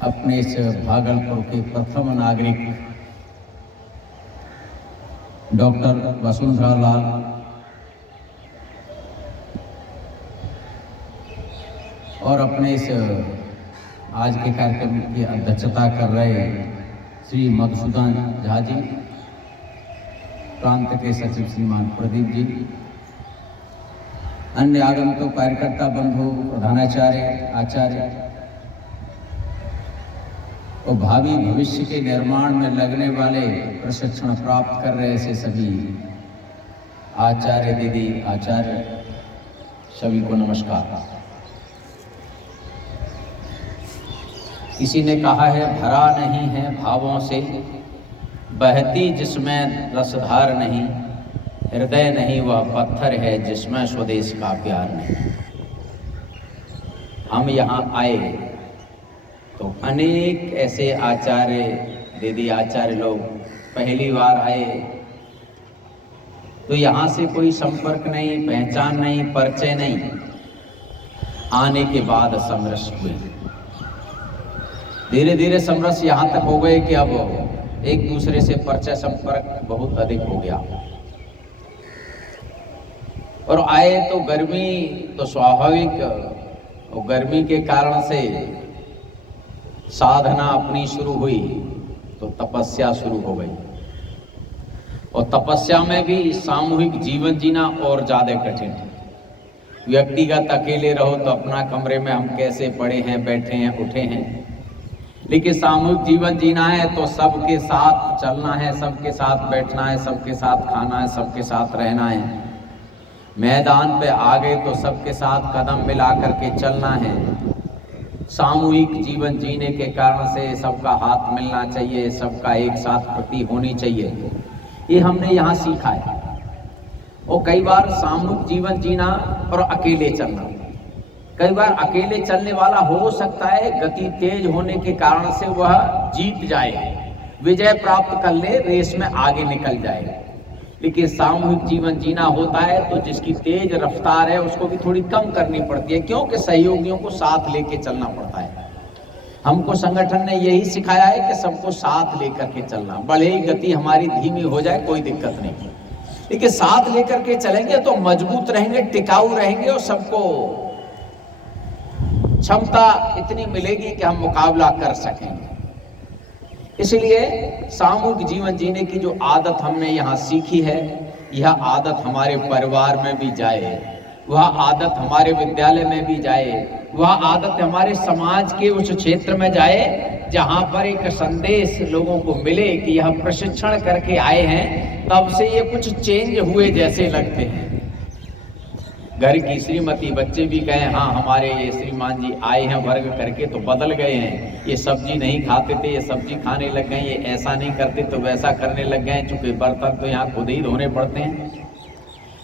अपने इस भागलपुर के प्रथम नागरिक डॉक्टर वसुंधरा लाल और अपने इस आज के कार्यक्रम की अध्यक्षता कर रहे श्री मधुसूदन झा जी, प्रांत के सचिव श्रीमान प्रदीप जी, अन्य आगंतुक कार्यकर्ता बंधु, प्रधानाचार्य, आचार्य और भावी भविष्य के निर्माण में लगने वाले प्रशिक्षण प्राप्त कर रहे ऐसे सभी आचार्य दीदी, आचार्य सभी को नमस्कार। किसी ने कहा है भरा नहीं है भावों से, बहती जिसमें रसधार नहीं, हृदय नहीं वह पत्थर है जिसमें स्वदेश का प्यार नहीं। हम यहाँ आए तो अनेक ऐसे आचार्य दीदी, आचार्य लोग पहली बार आए, तो यहाँ से कोई संपर्क नहीं, पहचान नहीं, परिचय नहीं। आने के बाद समरस हुए, धीरे धीरे समरस यहाँ तक हो गए कि अब एक दूसरे से परिचय संपर्क बहुत अधिक हो गया। और आए तो गर्मी तो स्वाभाविक, और गर्मी के कारण से साधना अपनी शुरू हुई तो तपस्या शुरू हो गई। और तपस्या में भी सामूहिक जीवन जीना और ज्यादा कठिन है। व्यक्तिगत अकेले रहो तो अपना कमरे में हम कैसे पड़े हैं, बैठे हैं, उठे हैं, लेकिन सामूहिक जीवन जीना है तो सबके साथ चलना है, सबके साथ बैठना है, सबके साथ खाना है, सबके साथ रहना है। मैदान पे आ गए तो सबके साथ कदम मिला करके चलना है। सामूहिक जीवन जीने के कारण से सबका हाथ मिलना चाहिए, सबका एक साथ प्रति होनी चाहिए, ये हमने यहाँ सीखा है। और कई बार सामूहिक जीवन जीना और अकेले चलना, कई बार अकेले चलने वाला हो सकता है गति तेज होने के कारण से वह जीत जाए, विजय प्राप्त कर ले, रेस में आगे निकल जाए। लेकिन सामूहिक जीवन जीना होता है तो जिसकी तेज रफ्तार है उसको भी थोड़ी कम करनी पड़ती है, क्योंकि सहयोगियों को साथ लेके चलना पड़ता है। हमको संगठन ने यही सिखाया है कि सबको साथ लेकर के चलना, भले ही गति हमारी धीमी हो जाए कोई दिक्कत नहीं, लेकिन साथ लेकर के चलेंगे तो मजबूत रहेंगे, टिकाऊ रहेंगे और सबको क्षमता इतनी मिलेगी कि हम मुकाबला कर सकेंगे। इसलिए सामूहिक जीवन जीने की जो आदत हमने यहाँ सीखी है, यह आदत हमारे परिवार में भी जाए, वह आदत हमारे विद्यालय में भी जाए, वह आदत हमारे समाज के उस क्षेत्र में जाए जहाँ पर एक संदेश लोगों को मिले कि यह प्रशिक्षण करके आए हैं, तब से ये कुछ चेंज हुए जैसे लगते हैं। घर की श्रीमती, बच्चे भी कहे हाँ हमारे ये श्रीमान जी आए हैं वर्ग करके तो बदल गए हैं, ये सब्जी नहीं खाते थे ये सब्जी खाने लग गए, ये ऐसा नहीं करते तो वैसा करने लग गए, चूंकि बर्तन तो यहाँ खुद ही धोने पड़ते हैं।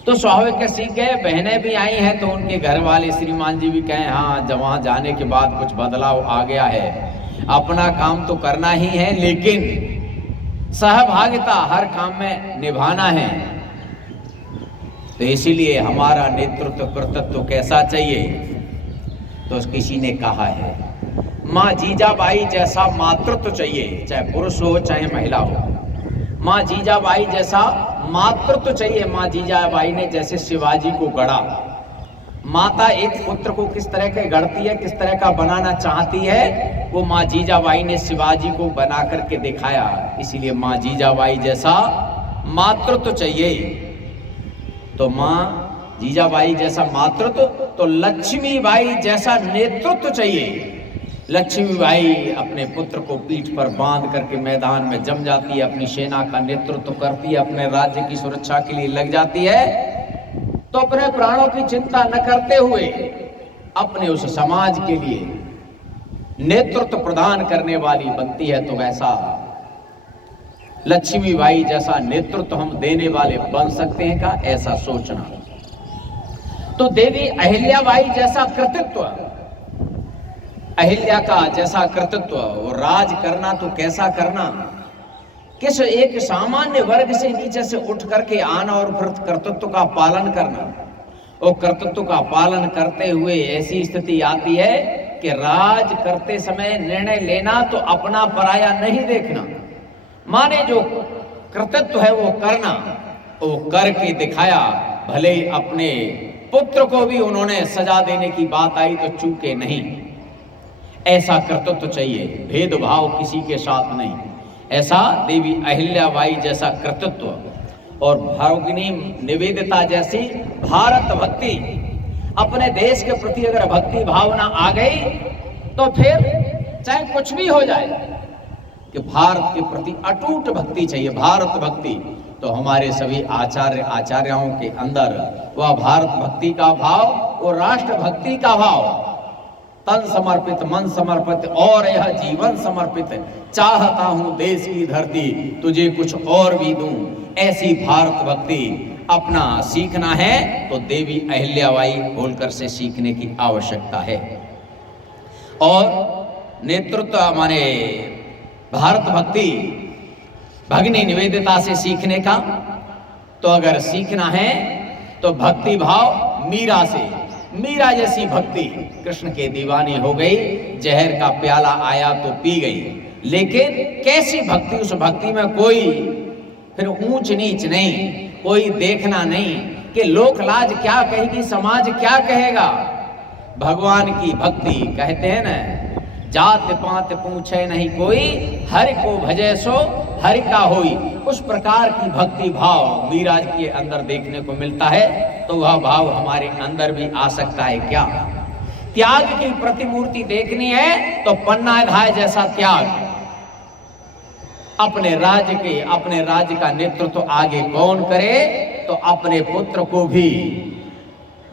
तो स्वाभाविक है सीख गए। बहनें भी आई हैं तो उनके घर वाले श्रीमान जी भी कहें हाँ जब वहाँ जाने के बाद कुछ बदलाव आ गया है, अपना काम तो करना ही है लेकिन सहभागिता हर काम में निभाना है। तो इसीलिए हमारा नेतृत्व कर्तृत्व कैसा चाहिए, तो किसी ने कहा है माँ जीजाबाई जैसा मातृत्व चाहिए, चाहे पुरुष हो चाहे महिला हो। माँ जीजाबाई जैसा मातृत्व चाहिए। माँ जीजाबाई ने जैसे शिवाजी को गढ़ा, माता एक पुत्र को किस तरह के गढ़ती है, किस तरह का बनाना चाहती है, वो माँ जीजाबाई ने शिवाजी को बना करके दिखाया। इसीलिए माँ जीजाबाई जैसा मातृत्व चाहिए। तो माँ जीजाबाई जैसा मातृत्व, तो लक्ष्मीबाई जैसा नेतृत्व चाहिए। लक्ष्मीबाई अपने पुत्र को पीठ पर बांध करके मैदान में जम जाती है, अपनी सेना का नेतृत्व करती है, अपने राज्य की सुरक्षा के लिए लग जाती है, तो अपने प्राणों की चिंता न करते हुए अपने उस समाज के लिए नेतृत्व प्रदान करने वाली बनती है। तो वैसा लक्ष्मीबाई जैसा नेतृत्व हम देने वाले बन सकते हैं का, ऐसा सोचना। तो देवी अहिल्याबाई जैसा कृतित्व, अहिल्या का जैसा कृतित्व, वो राज करना तो कैसा करना, किस एक सामान्य वर्ग से नीचे से उठ करके आना और फिर कर्तृत्व का पालन करना। और कर्तृत्व का पालन करते हुए ऐसी स्थिति आती है कि राज करते समय निर्णय लेना तो अपना पराया नहीं देखना, माने जो कर्तव्य है वो करना, वो करके दिखाया। भले ही अपने पुत्र को भी उन्होंने सजा देने की बात आई तो चूके नहीं। ऐसा कर्तव्य चाहिए, भेदभाव किसी के साथ नहीं। ऐसा देवी अहिल्याबाई जैसा कर्तृत्व और भगिनी निवेदिता जैसी भारत भक्ति, अपने देश के प्रति अगर भक्ति भावना आ गई तो फिर चाहे कुछ भी हो जाए कि भारत के प्रति अटूट भक्ति चाहिए। भारत भक्ति तो हमारे सभी आचार्यों के अंदर वह भारत भक्ति का भाव, वो राष्ट्र भक्ति का भाव, तन समर्पित मन समर्पित और यह जीवन समर्पित, चाहता हूं देश की धरती तुझे कुछ और भी दूं, ऐसी भारत भक्ति अपना सीखना है तो देवी अहिल्याबाई होलकर से सीखने की आवश्यकता है। और नेतृत्व माने भारत भक्ति भगिनी निवेदिता से सीखने का, तो अगर सीखना है तो भक्ति भाव मीरा से, मीरा जैसी भक्ति, कृष्ण के दीवानी हो गई, जहर का प्याला आया तो पी गई। लेकिन कैसी भक्ति, उस भक्ति में कोई फिर ऊंच नीच नहीं, कोई देखना नहीं कि लोक लाज क्या कहेगी, समाज क्या कहेगा। भगवान की भक्ति कहते हैं ना, जात पात पूछे नहीं कोई, हरि को भजे सो हरि का होई। उस प्रकार की भक्ति भाव मीरा के अंदर देखने को मिलता है, तो वह भाव हमारे अंदर भी आ सकता है क्या। त्याग की प्रतिमूर्ति देखनी है तो पन्ना अध्याय जैसा त्याग, अपने राज्य का नेतृत्व तो आगे कौन करे, तो अपने पुत्र को भी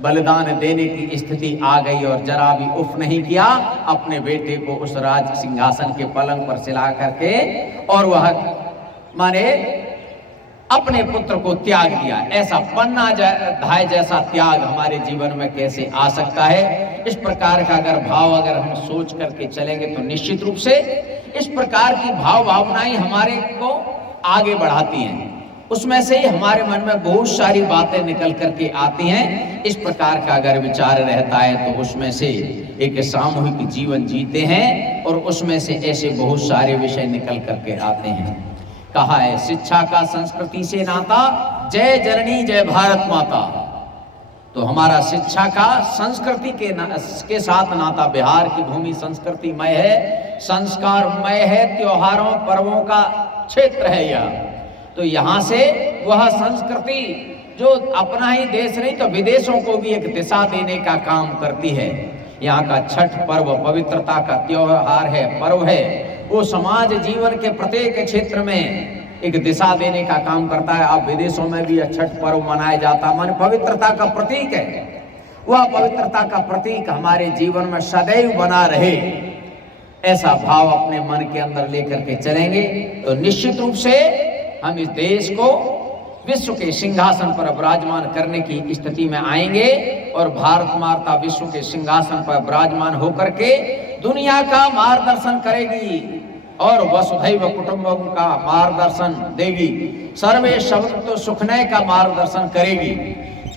बलिदान देने की स्थिति आ गई और जरा भी उफ नहीं किया, अपने बेटे को उस राज सिंहासन के पलंग पर सिला करके, और वह माने अपने पुत्र को त्याग दिया। ऐसा पन्ना अध्याय जैसा त्याग हमारे जीवन में कैसे आ सकता है। इस प्रकार का अगर भाव अगर हम सोच करके चलेंगे तो निश्चित रूप से इस प्रकार की भाव भावनाएं हमारे को आगे बढ़ाती हैं। उसमें से ही हमारे मन में बहुत सारी बातें निकल करके आती हैं। इस प्रकार का अगर विचार रहता है तो उसमें से एक सामूहिक जीवन जीते हैं और उसमें से ऐसे बहुत सारे विषय निकल करके आते हैं। कहा है शिक्षा का संस्कृति से नाता, जय जननी जय भारत माता। तो हमारा शिक्षा का संस्कृति के साथ नाता, बिहार की भूमि संस्कृतिमय है, संस्कारमय है, त्योहारों पर्वों का क्षेत्र है यह। तो यहाँ से वह संस्कृति जो अपना ही देश नहीं तो विदेशों को भी एक दिशा देने का काम करती है। यहाँ का छठ पर्व पवित्रता का त्योहार है, पर्व है, वो समाज जीवन के प्रत्येक क्षेत्र में एक दिशा देने का काम करता है। अब विदेशों में भी छठ पर्व मनाया जाता, मन पवित्रता का प्रतीक है। वह पवित्रता का प्रतीक हमारे जीवन में सदैव बना रहे, ऐसा भाव अपने मन के अंदर लेकर के चलेंगे तो निश्चित रूप से हम इस देश को विश्व के सिंहासन पर विराजमान करने की स्थिति में आएंगे और भारत माता विश्व के सिंहासन पर विराजमान होकर के दुनिया का मार्गदर्शन करेगी और वसुधैव कुटुंबकम का मार्गदर्शन देगी, सर्वे शब्द सुखनय का मार्गदर्शन करेगी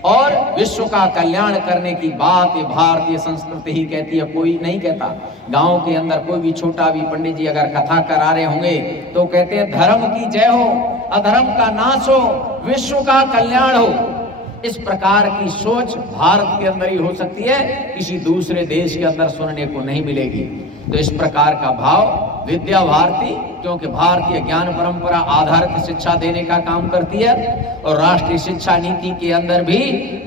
और विश्व का कल्याण करने की बात ये भारतीय संस्कृति ही कहती है, कोई नहीं कहता। गांव के अंदर कोई भी छोटा भी पंडित जी अगर कथा करा रहे होंगे तो कहते हैं धर्म की जय हो, अधर्म का नाश हो, विश्व का कल्याण हो। इस प्रकार की सोच भारत के अंदर ही हो सकती है, किसी दूसरे देश के अंदर सुनने को नहीं मिलेगी। तो इस प्रकार का भाव विद्या भारती, क्योंकि भारतीय ज्ञान परंपरा आधारित शिक्षा देने का काम करती है और राष्ट्रीय शिक्षा नीति के अंदर भी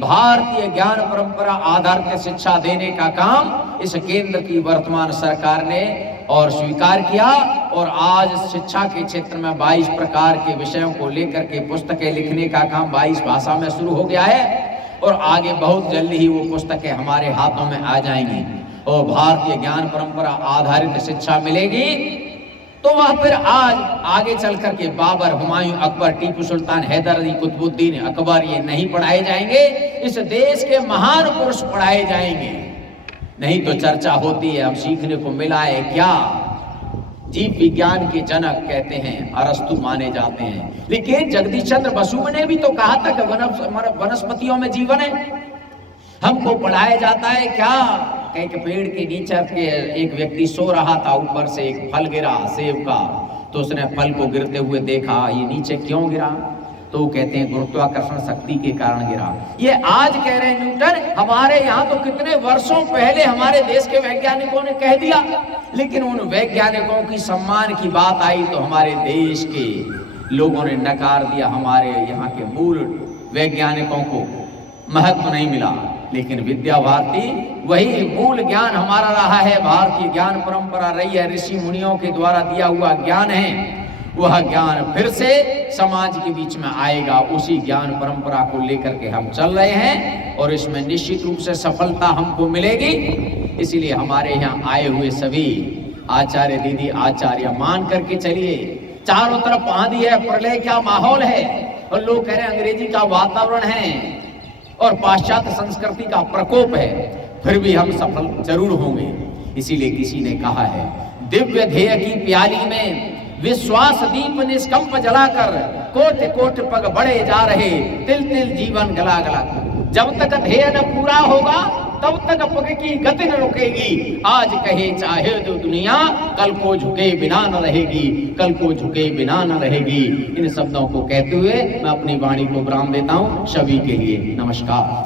भारतीय ज्ञान परंपरा आधारित शिक्षा देने का काम इस केंद्र की वर्तमान सरकार ने और स्वीकार किया। और आज शिक्षा के क्षेत्र में 22 प्रकार के विषयों को लेकर के पुस्तकें लिखने का काम 22 भाषा में शुरू हो गया है और आगे बहुत जल्दी ही वो पुस्तकें हमारे हाथों में आ जाएंगी और भारतीय ज्ञान परंपरा आधारित शिक्षा मिलेगी। तो वह फिर आज आगे चल करके बाबर, हुमायूं, अकबर, टीपू सुल्तान, हैदर अली, कुतुबुद्दीन, अकबर ये नहीं पढ़ाए जाएंगे, इस देश के महान पुरुष पढ़ाए जाएंगे। नहीं तो चर्चा होती है, अब सीखने को मिला है क्या, जीव विज्ञान के जनक कहते हैं अरस्तु माने जाते हैं, लेकिन जगदीश चंद्र बसु ने भी तो कहा था कि वनस्पतियों में जीवन है। हमको पढ़ाया जाता है क्या, एक पेड़ के नीचे के एक व्यक्ति सो रहा था, ऊपर से एक फल गिरा सेब का, तो उसने फल को गिरते हुए देखा, ये नीचे क्यों गिरा? तो वो कहते हैं गुरुत्वाकर्षण शक्ति के कारण गिरा। ये आज कह रहे हैं न्यूटन, हमारे यहाँ तो कितने वर्षों पहले हमारे देश के वैज्ञानिकों ने कह दिया, लेकिन उन वैज्ञानिकों की सम्मान की बात आई तो हमारे देश के लोगों ने नकार दिया, हमारे यहाँ के मूल वैज्ञानिकों को महत्व नहीं मिला। लेकिन विद्या भारती वही मूल ज्ञान हमारा रहा है, भारतीय ज्ञान परंपरा रही है, ऋषि मुनियों के द्वारा दिया हुआ ज्ञान है, वह ज्ञान फिर से समाज के बीच में आएगा। उसी ज्ञान परंपरा को लेकर के हम चल रहे हैं और इसमें निश्चित रूप से सफलता हमको मिलेगी। इसीलिए हमारे यहाँ आए हुए सभी आचार्य दीदी आचार्य मान करके चलिए। चारों तरफ आंधी है, प्रलय का माहौल है और लोग कह रहे हैं अंग्रेजी का वातावरण है और पाश्चात्य संस्कृति का प्रकोप है, फिर भी हम सफल जरूर होंगे। इसीलिए किसी ने कहा है, दिव्य ध्येय की प्याली में विश्वास दीप निष्कंप जलाकर कोट कोट पग बढ़े जा रहे, तिल तिल जीवन गला गला। जब तक ध्येय न पूरा होगा तब तक पग की गति न रुकेगी। आज कहे चाहे जो दुनिया, कल को झुके बिना न रहेगी, कल को झुके बिना न रहेगी। इन शब्दों को कहते हुए मैं अपनी वाणी को विराम देता हूं। सभी के लिए नमस्कार।